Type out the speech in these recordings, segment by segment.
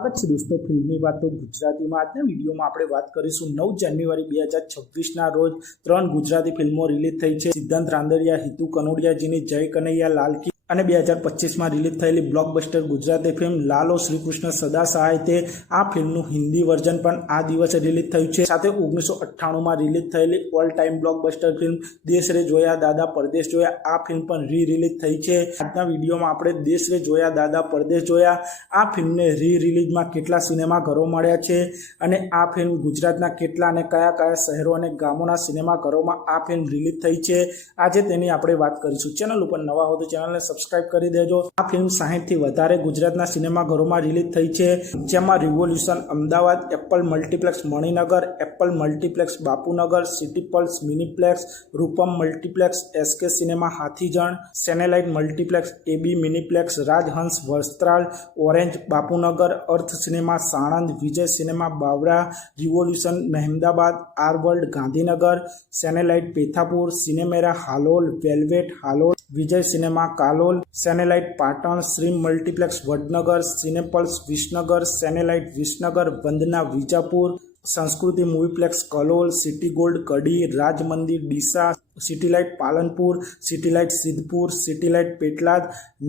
સ્વાગત છે દોસ્તો ફિલ્મી વાતો ગુજરાતીમાં। આજના વિડીયોમાં આપણે વાત કરીશું 9 જાન્યુઆરી 2026ના રોજ 3 ગુજરાતી ફિલ્મો રિલીઝ થઈ છે। સિદ્ધાંત રાંદેરિયા, હિતુ કનોડિયાજીની જય કનૈયા લાલ કી અને 2025માં રિલીઝ થયેલી બ્લોકબસ્ટર ગુજરાતી ફિલ્મ લાલો શ્રીકૃષ્ણ સદા સહાય તે આ ફિલ્મનું હિન્દી વર્ઝન પણ આ દિવસે રિલીઝ થયું છે। સાથે 1998માં રિલીઝ થયેલી ઓલ ટાઈમ બ્લોકબસ્ટર ફિલ્મ દેશ રે જોયા દાદા પરદેશ જોયા આ ફિલ્મ પણ રિલીઝ થઈ છે। આજના વિડીયોમાં આપણે દેશ રે જોયા દાદા પરદેશ જોયા આ ફિલ્મને રિલીઝમાં કેટલા સિનેમાઘરો મળ્યા છે અને આ ફિલ્મ ગુજરાતના કેટલા અને કયા કયા શહેરો અને ગામોના સિનેમાઘરોમાં આ ફિલ્મ રિલીઝ થઈ છે આજે તેની આપણે વાત કરીશું। ચેનલ ઉપર નવા હો તો ચેનલને સબસ્ક્રાઇબ કરી દેજો। આ ફિલ્મ 60 થી વધારે ગુજરાતના સિનેમાઘરોમાં રિલીઝ થઈ છે, જેમાં Revolution Ahmedabad, Apple multiplex Maninagar, Apple multiplex Bapunagar, City Pulse miniplex, Roopam multiplex, SK cinema Hathijan, Cinelite multiplex, AB miniplex, Rajhans Vastral, Orange Bapunagar, Earth cinema Sanand, Vijay cinema Bavla, Revolution Mehmedabad, R World Gandhinagar, Cinelite Pethapur, Cinemera Halol, Velvet Halol, Vijay cinema Kalol, Cinelite Patan, Shri multiplex Vadnagar, Cinepulse Visnagar, Cinelite Visnagar, Vandana Vijapur, Sanskruti Movieplex Kalol, City Gold Kadi, Raj Mandir Deesa, Citylight Palanpur, city light Siddhpur, Citylight Petlad,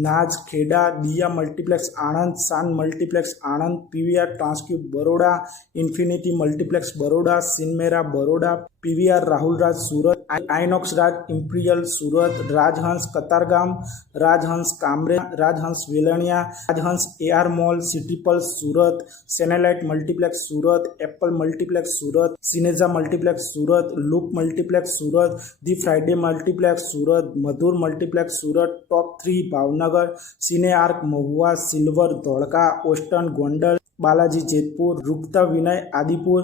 Naaz Kheda, Diya multiplex Anand, Shaan multiplex Anand, PVR Transcube Baroda, Infinity multiplex Baroda, Cinemera Baroda, PVR Rahulraj Surat, INOX Raj Imperial Surat, Rajhans Katargam, Rajhans Kamrej, Rajhans Velanja, Rajhans AR mall, City Pulse Surat, Cinelite multiplex Surat, Apple multiplex Surat, Cineza multiplex Surat, Loop multiplex Surat, the Friday multiplex Surat, Madhur multiplex Surat, Top 3 Bhavnagar, Cine Arc Mahuva, Silver Dholka, Austin Gondal, Balaji Jetpur, રૂપતા Vinay Adipur,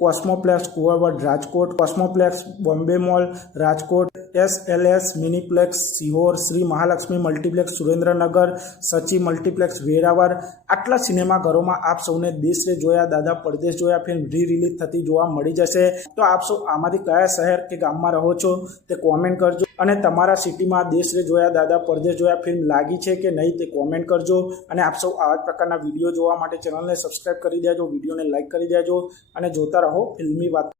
Cosmoplex Kuvadva Rajkot, Cosmoplex Bombay mall Rajkot, SLS miniplex Sihor, Shri Mahalakshmi multiplex Surendranagar, Sachi multiplex Veraval. આટલા સિનેમાઘરોમાં આપ સૌને દેશ રે જોયા દાદા પરદેશ જોયા film release થતી જોવા મળી જશે। તો આપ સૌ આમાંથી કયા શહેર કે ગામમાં રહો છો તે કોમેન્ટ કરજો અને તમારા સિટીમાં દેશ રે જોયા દાદા પરદેશ જોયા ફિલ્મ લાગી છે કે નહીં તે કોમેન્ટ કરજો। અને આપ સૌ આવા જ પ્રકારના વિડીયો જોવા માટે ચેનલને સબસ્ક્રાઇબ કરી દેજો, વિડીયોને લાઇક કરી દેજો અને જોતા રહો ફિલ્મી વાત।